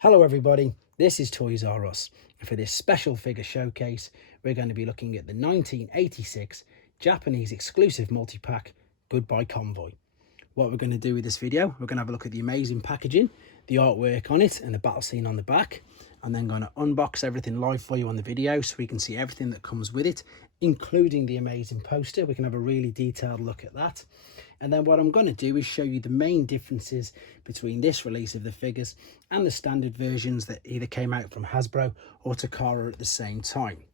Hello everybody, this is Toys R Us, and for this special figure showcase we're going to be looking at the 1986 Japanese exclusive multi-pack Goodbye Convoy. What we're going to do with this video, we're going to have a look at the amazing packaging, the artwork on it and the battle scene on the back, and then going to unbox everything live for you on the video so we can see everything that comes with it, including the amazing poster. We can have a really detailed look at that. And then what I'm going to do is show you the main differences between this release of the figures and the standard versions that either came out from Hasbro or Takara at the same time.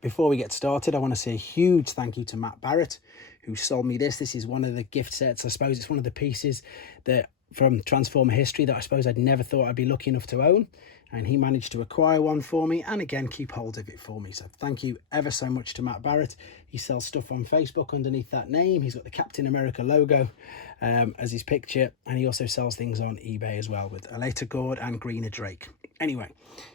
Before we get started, I want to say a huge thank you to Matt Barrett, who sold me this. This is one of the gift sets. I suppose it's one of the pieces that from Transformer history that I suppose I'd never thought I'd be lucky enough to own. And he managed to acquire one for me and again keep hold of it for me. So thank you ever so much to Matt Barrett. He sells stuff on Facebook underneath that name. He's got the Captain America logo as his picture, and he also sells things on eBay as well with Aleta Gord and Greener Drake. Anyway,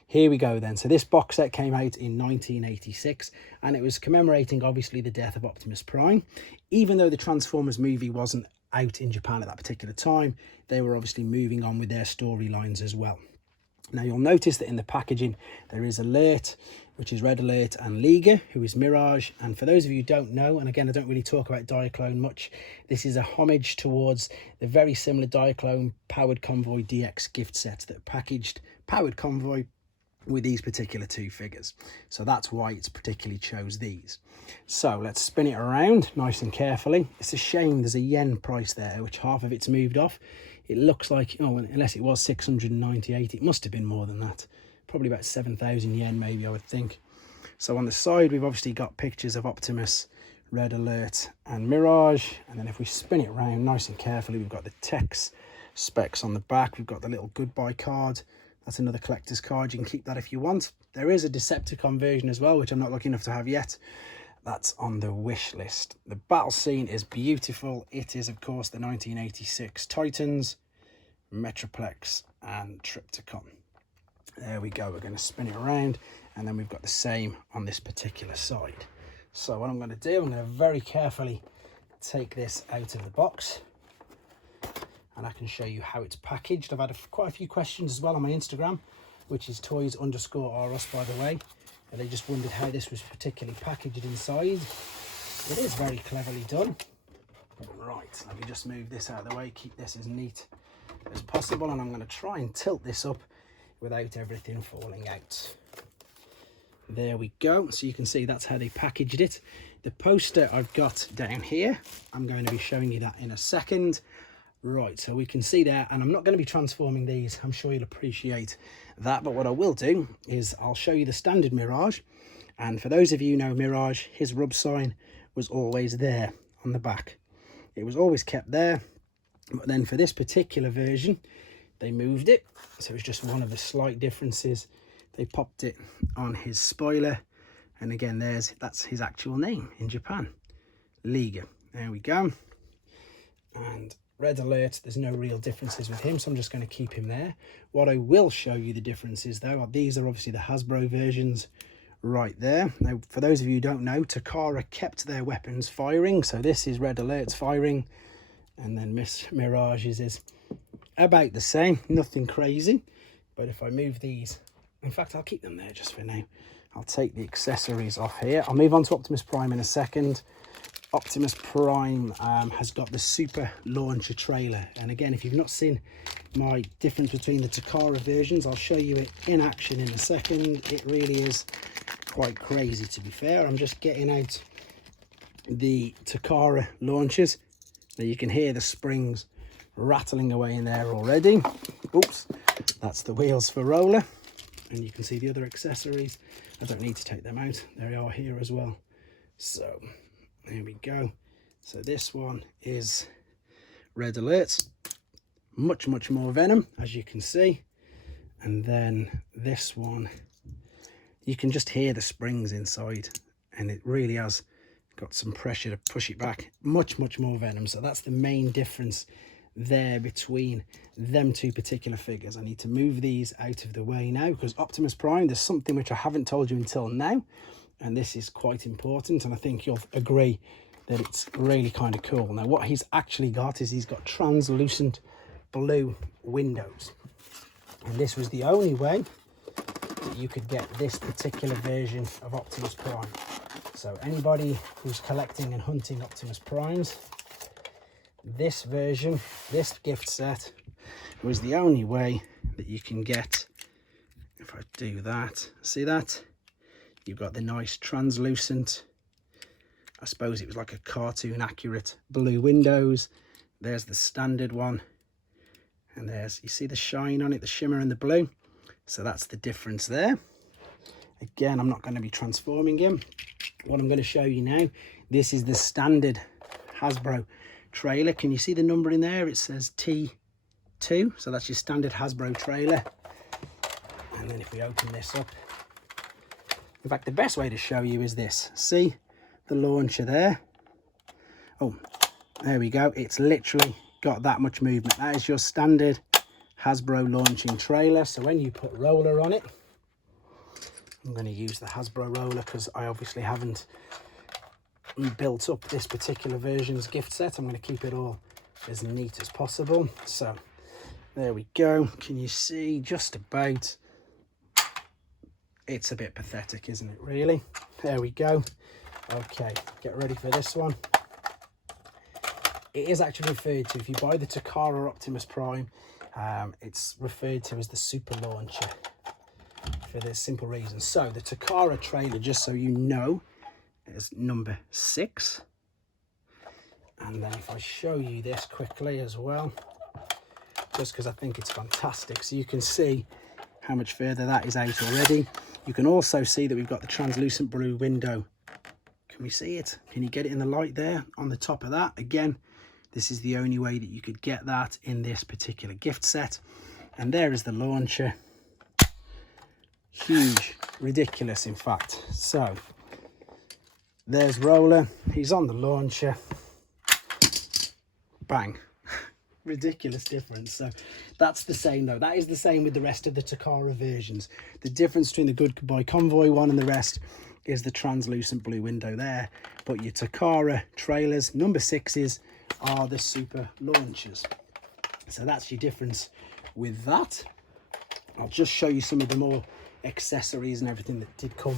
here we go then. So this box set came out in 1986 and it was commemorating obviously the death of Optimus Prime. Even though the Transformers movie wasn't out in Japan at that particular time, they were obviously moving on with their storylines as well. Now you'll notice that in the packaging there is Alert, which is Red Alert, and Liga, who is Mirage. And for those of you who don't know, and again I don't really talk about Diaclone much, this is a homage towards the very similar Diaclone Powered Convoy DX gift sets that packaged Powered Convoy with these particular two figures. So that's why it's particularly chose these. So let's spin it around nice and carefully. It's a shame there's a yen price there, which half of it's moved off. It looks like, oh, unless it was 698, it must have been more than that. Probably about 7,000 yen maybe, I would think. So on the side, we've obviously got pictures of Optimus, Red Alert and Mirage. And then if we spin it around nice and carefully, we've got the text specs on the back. We've got the little goodbye card. That's another collector's card. You can keep that if you want. There is a Decepticon version as well, which I'm not lucky enough to have yet. That's on the wish list. The battle scene is beautiful. It is, of course, the 1986 Titans, Metroplex and Trypticon. There we go. We're going to spin it around, and then we've got the same on this particular side. So what I'm going to do, I'm going to very carefully take this out of the box, and I can show you how it's packaged. I've had quite a few questions as well on my Instagram, which is toys_RUS, by the way. And they just wondered how this was particularly packaged inside. It is very cleverly done. Right, let me just move this out of the way, keep this as neat as possible, and I'm going to try and tilt this up without everything falling out. There we go. So you can see that's how they packaged it. The poster I've got down here, I'm going to be showing you that in a second. Right, so we can see there, and I'm not going to be transforming these, I'm sure you'll appreciate that, but what I will do is I'll show you the standard Mirage. And for those of you who know Mirage, his rub sign was always there on the back. It was always kept there, but then for this particular version they moved it, so it's just one of the slight differences. They popped it on his spoiler, and again that's his actual name in Japan, Liga. There we go. And Red Alert, there's no real differences with him, so I'm just going to keep him there. What I will show you the differences though are these are obviously the Hasbro versions right there. Now for those of you who don't know, Takara kept their weapons firing, so this is Red Alert's firing, and then Mirage's is about the same, nothing crazy. But if I move these, in fact I'll keep them there just for now. I'll take the accessories off here. I'll move on to Optimus Prime in a second. Optimus Prime has got the Super Launcher trailer, and again, if you've not seen my difference between the Takara versions, I'll show you it in action in a second. It really is quite crazy, to be fair. I'm just getting out the Takara launchers. Now you can hear the springs rattling away in there already. Oops, that's the wheels for roller, and you can see the other accessories. I don't need to take them out, they are here as well. So there we go. So this one is Red Alert, much more venom, as you can see. And then this one, you can just hear the springs inside, and it really has got some pressure to push it back. Much more venom. So that's the main difference there between them two particular figures. I need to move these out of the way now, because Optimus Prime, there's something which I haven't told you until now, and this is quite important, and I think you'll agree that it's really kind of cool. Now what he's actually got is he's got translucent blue windows. And this was the only way that you could get this particular version of Optimus Prime. So anybody who's collecting and hunting Optimus Primes, this version, this gift set, was the only way that you can get. If I do that, see that? You've got the nice translucent, I suppose it was like a cartoon accurate blue windows. There's the standard one. And there's, you see the shine on it, the shimmer and the blue. So that's the difference there. Again, I'm not going to be transforming him. What I'm going to show you now, this is the standard Hasbro trailer. Can you see the number in there? It says T2. So that's your standard Hasbro trailer. And then if we open this up, in fact, the best way to show you is this. See the launcher there? Oh, there we go. It's literally got that much movement. That is your standard Hasbro launching trailer. So when you put roller on it, I'm going to use the Hasbro roller because I obviously haven't built up this particular version's gift set. I'm going to keep it all as neat as possible. So there we go. Can you see just about? It's a bit pathetic, isn't it, really? There we go. Okay, get ready for this one. It is actually referred to, if you buy the Takara Optimus Prime, it's referred to as the super launcher for this simple reason. So the Takara trailer, just so you know, is number 6. And then if I show you this quickly as well, just because I think it's fantastic, so you can see how much further that is out already. You can also see that we've got the translucent blue window. Can we see it? Can you get it in the light there on the top of that? Again, this is the only way that you could get that in this particular gift set. And there is the launcher. Huge, ridiculous in fact. So there's Roller, he's on the launcher. Bang. Ridiculous difference. So that's the same though. That is the same with the rest of the Takara versions. The difference between the Goodbye Convoy one and the rest is the translucent blue window there. But your Takara trailers, number 6s, are the super launchers. So that's your difference with that. I'll just show you some of the more accessories and everything that did come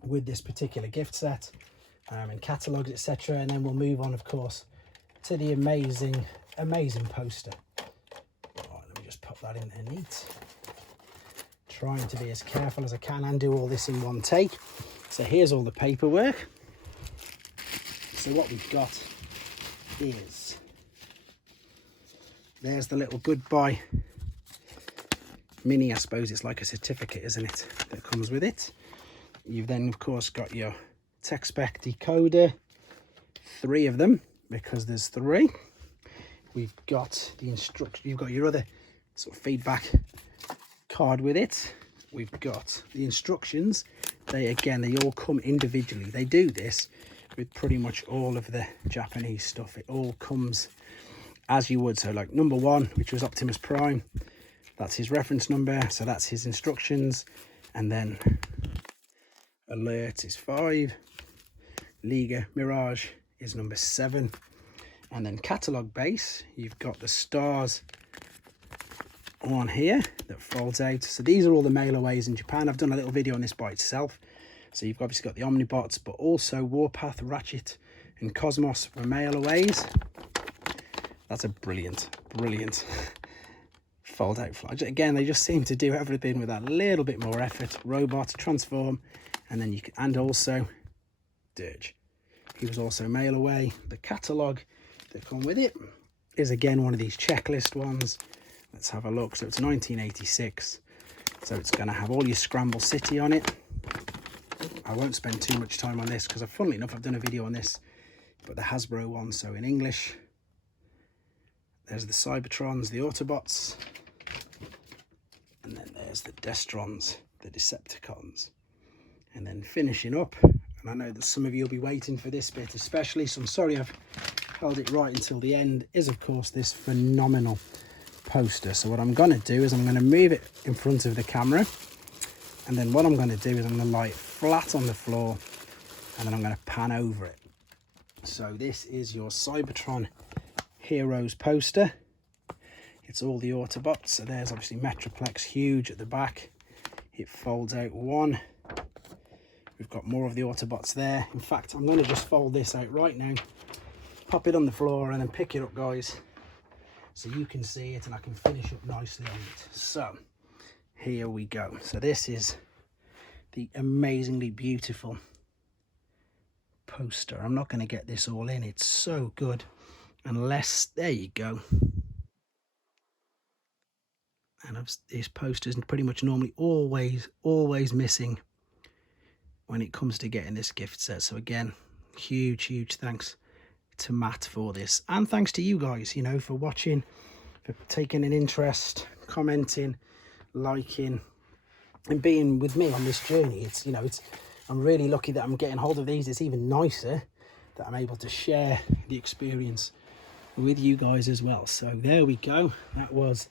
with this particular gift set, and catalogues, etc. And then we'll move on, of course, to the amazing poster. Right, let me just pop that in there neat. Trying to be as careful as I can and do all this in one take. So here's all the paperwork. So what we've got is, there's the little Goodbye mini. I suppose it's like a certificate, isn't it, that comes with it. You've then of course got your tech spec decoder, 3 of them because there's 3. We've got the instruction, you've got your other sort of feedback card with it. We've got the instructions. They all come individually. They do this with pretty much all of the Japanese stuff. It all comes as you would. So like number 1, which was Optimus Prime, that's his reference number, so that's his instructions. And then Alert is 5, Liga Mirage is number 7, and then catalogue base, you've got the stars on here that folds out. So these are all the mailaways in Japan. I've done a little video on this by itself. So you've obviously got the Omnibots, but also Warpath, Ratchet and Cosmos were mailaways. That's a brilliant fold out fly. Again, they just seem to do everything with that little bit more effort. Robot, Transform, and then you can, and also Dirge. He was also mail away. The catalogue that come with it is again one of these checklist ones. Let's have a look. So it's 1986. So it's going to have all your Scramble City on it. I won't spend too much time on this because, funnily enough, I've done a video on this, but the Hasbro one, so in English. There's the Cybertrons, the Autobots, and then there's the Destrons, the Decepticons. And then finishing up, and I know that some of you will be waiting for this bit especially, so I'm sorry I've held it right until the end, is of course this phenomenal poster. So what I'm going to do is I'm going to move it in front of the camera, and then what I'm going to do is I'm going to lie it flat on the floor, and then I'm going to pan over it. So this is your Cybertron Heroes poster. it's all the Autobots. So there's obviously Metroplex, huge at the back. It folds out one. We've got more of the Autobots there. In fact, I'm going to just fold this out right now, pop it on the floor and then pick it up, guys, so you can see it and I can finish up nicely on it. So here we go. So this is the amazingly beautiful poster. I'm not going to get this all in, it's so good, unless, there you go. And this poster is pretty much normally always missing when it comes to getting this gift set. So again, huge thanks to Matt for this, and thanks to you guys, you know, for watching, for taking an interest, commenting, liking, and being with me on this journey. It's, you know, I'm really lucky that I'm getting hold of these. It's even nicer that I'm able to share the experience with you guys as well. So there we go. That was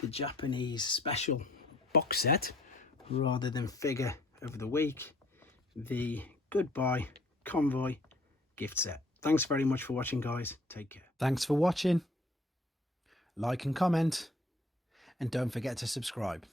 the Japanese special box set rather than figure of the week, the Goodbye Convoy gift set. Thanks very much for watching, guys. Take care. Thanks for watching. Like and comment, and don't forget to subscribe.